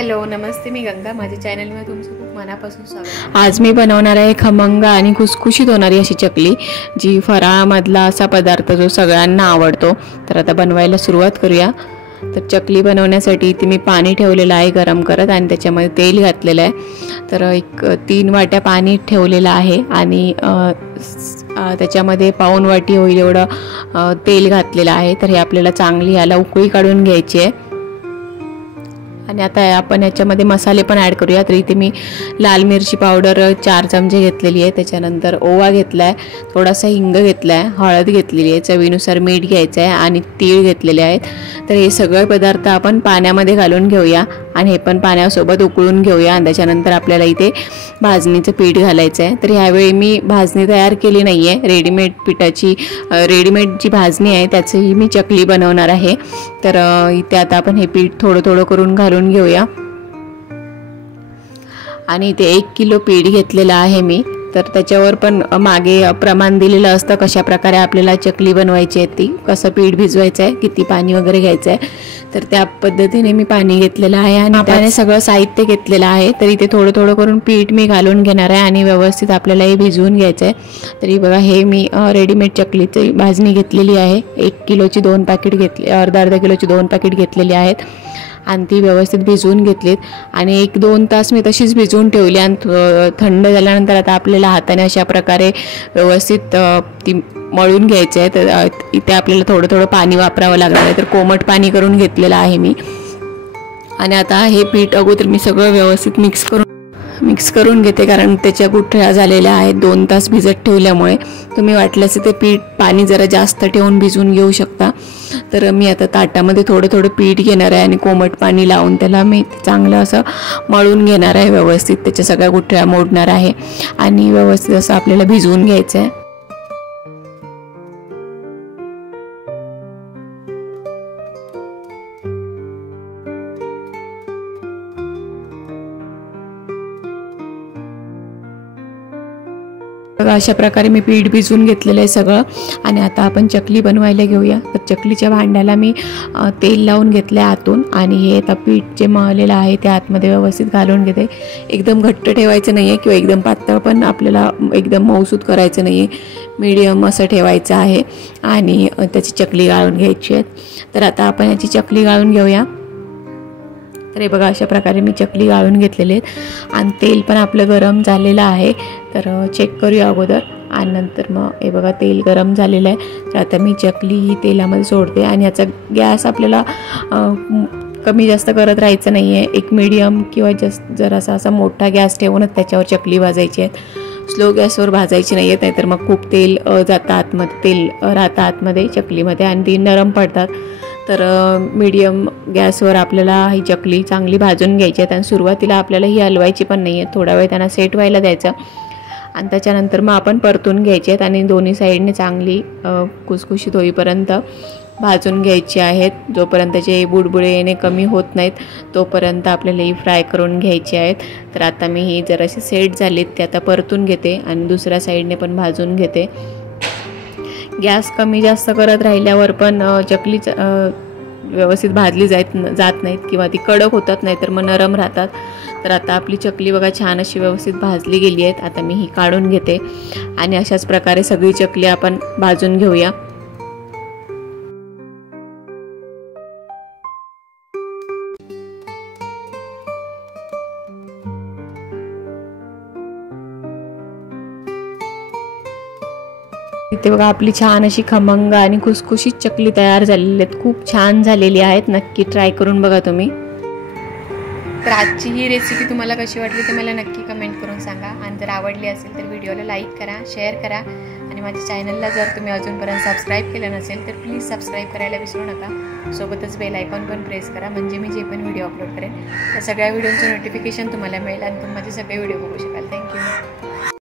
Hello नमस्ते, मी गंगा. माझ्या चॅनलमध्ये तुमचं खूप मनापासून स्वागत. आज मी बनवणार आहे खमंग आणि खुसखुशीत होणारी अशी चकली, जी फराळामधला असा पदार्थ जो सगळ्यांना आवडतो. तर आता बनवायला सुरुवात करूया. तर चकली बनवण्यासाठी इथे मी पाणी ठेवलेलं आहे गरम करत आणि त्याच्यामध्ये तेल घातलेलं आहे. तर एक 3 वाट्या पाणी ठेवलेलं आहे आणि त्याच्यामध्ये पाऊण वाटी होईल एवढं तेल घातलेलं आहे. तर हे आपल्याला चांगली याला उकळी काढून घ्यायची आहे. आणि आता आपण याच्यामध्ये मसाले पण ॲड करूया. तर इथे मी लाल मिरची पावडर 4 चमचे घेतलेली आहे. त्याच्यानंतर ओवा घेतला आहे, थोडासा हिंग घेतला आहे, हळद घेतलेली आहे, चवीनुसार मीठ घ्यायचं आहे आणि तीळ घेतलेले आहेत. तर हे सगळे पदार्थ आपण पाण्यामध्ये घालून घेऊया आणि हे पण पाण्यासोबत उकळून घेऊया. आणि त्याच्यानंतर आपल्याला इथे भाजणीचं पीठ घालायचं आहे. तर ह्यावेळी मी भाजणी तयार केली नाही आहे, रेडीमेड जी भाजणी आहे त्याचीही मी चकली बनवणार आहे. तर इथे आता आपण हे पीठ थोडं थोडं करून घालून घेऊया. आणि इथे 1 किलो पीठ घेतलेलं आहे मी. तर त्याच्यावर पण मागे प्रमाण दिलेलं असतं कशा प्रकारे आपल्याला चकली बनवायची आहे, ती कसं पीठ भिजवायचं आहे, किती पाणी वगैरे घ्यायचं आहे. तर त्या पद्धतीने मी पाणी घेतलेलं आहे आणि त्याने सगळं साहित्य घेतलेलं आहे. तर इथे थोडं थोडं करून पीठ मी घालून घेणार आहे आणि व्यवस्थित आपल्याला हे भिजवून घ्यायचं आहे. तरी बघा, हे मी रेडीमेड चकलीची भाजणी घेतलेली आहे. 1 किलोची 2 पॅकेट घेतली, अर्धा किलोची 2 पॅकेट घेतलेली आहेत आणि ती व्यवस्थित भिजवून घेतलीत. आणि 1-2 तास मी तशीच भिजवून ठेवली आणि थंड झाल्यानंतर आता आपल्याला हाताने अशा प्रकारे व्यवस्थित ती मळून घ्यायचं आहे. तर इथे आपल्याला थोडं थोडं पाणी वापरावं लागणार आहे. तर कोमट पाणी करून घेतलेलं आहे मी. आणि आता हे पीठ अगोदर मी सगळं व्यवस्थित मिक्स करून घेते, कारण त्याच्या गुठळ्या झालेल्या आहेत 2 तास भिजत ठेवल्यामुळे. तुम्ही वाटल्यास ते पीठ पाणी जरा जास्त ठेवून भिजवून घेऊ शकता. तर मी आता ताटामध्ये थोडं थोडं पीठ घेणार आहे आणि कोमट पाणी लावून त्याला मी चांगलं असं मळून घेणार आहे. व्यवस्थित त्याच्या सगळ्या गुठळ्या मोडणार आहे आणि व्यवस्थित असं आपल्याला भिजवून घ्यायचं आहे. अशा प्रकारे मी पीठ भिजवून घेतलेलं आहे सगळं. आणि आता आपण चकली बनवायला घेऊया. तर चकलीच्या भांड्याला मी तेल लावून घेतलं आहे आतून आणि हे आता पीठ जे मळलेलं आहे ते आतमध्ये व्यवस्थित घालून घेते. एकदम घट्ट ठेवायचं नाही आहे किंवा एकदम पातळ पण आपल्याला एकदम मऊसूत करायचं नाही आहे, मीडियम असं ठेवायचं आहे आणि त्याची चकली गाळून घ्यायची आहे. तर आता आपण याची चकली गाळून घेऊया. तर हे बघा, अशा प्रकारे मी चकली गाळून घेतलेली आहेत आणि तेल पण आपलं गरम झालेलं आहे. तर चेक करूया अगोदर आणि नंतर मग हे बघा तेल गरम झालेलं आहे. तर आता मी चकली ही तेलामध्ये सोडते आणि याचा गॅस आपल्याला कमी जास्त करत राहायचं नाही आहे. एक मीडियम किंवा जरासा असा मोठा गॅस ठेवूनच त्याच्यावर चकली भाजायची आहे. स्लो गॅसवर भाजायची नाही आहे, नाहीतर मग खूप तेल जातं आतमध्ये, तेल राहतं आतमध्ये चकलीमध्ये आणि ती नरम पडतात. तर मीडियम गॅसवर आपल्याला ही चकली चांगली भाजून घ्यायची आहे आणि सुरुवातीला आपल्याला ही हलवायची पण नाही आहे. थोडा वेळ त्यांना सेट व्हायला द्यायचं आणि त्याच्यानंतर मग आपण परतून घ्यायची आहेत आणि दोन्ही साईडने चांगली खुसखुशीत होईपर्यंत भाजून घ्यायची आहेत. जोपर्यंत त्याचे बुडबुडे येणे कमी होत नाहीत तोपर्यंत आपल्याला ही फ्राय करून घ्यायची आहेत. तर आता मी ही जराशी सेट झालीत ते आता परतून घेते आणि दुसऱ्या साईडने पण भाजून घेते. गॅस कमी जास्त करत राहिल्यावर पण चकली व्यवस्थित भाजली जात नाहीत किंवा ती कडक होतात, नाही तर मग नरम राहतात. तर आता आपली चकली बघा छान अशी व्यवस्थित भाजली गेली आहेत. आता मी ही काढून घेते आणि अशाच प्रकारे सगळी चकली आपण भाजून घेऊया. इथे बघा आपली छान अशी खमंग आणि खुसखुशीत चकली तयार झालेली आहेत. खूप छान झालेली आहेत. नक्की ट्राय करून बघा तुम्ही. तर आजची ही रेसिपी तुम्हाला कशी वाटली ते मला नक्की कमेंट करून सांगा. आणि जर आवडली असेल तर व्हिडिओला लाईक करा, शेअर करा आणि माझ्या चॅनलला जर तुम्ही अजूनपर्यंत सबस्क्राईब केलं नसेल तर प्लीज सबस्क्राईब करायला विसरू नका. सोबतच बेल आयकॉन पण प्रेस करा, म्हणजे मी जे पण व्हिडिओ अपलोड करेन त्या सगळ्या व्हिडिओचं नोटिफिकेशन तुम्हाला मिळेल आणि तुम्ही माझे सगळे व्हिडिओ बघू शकाल. थँक्यू.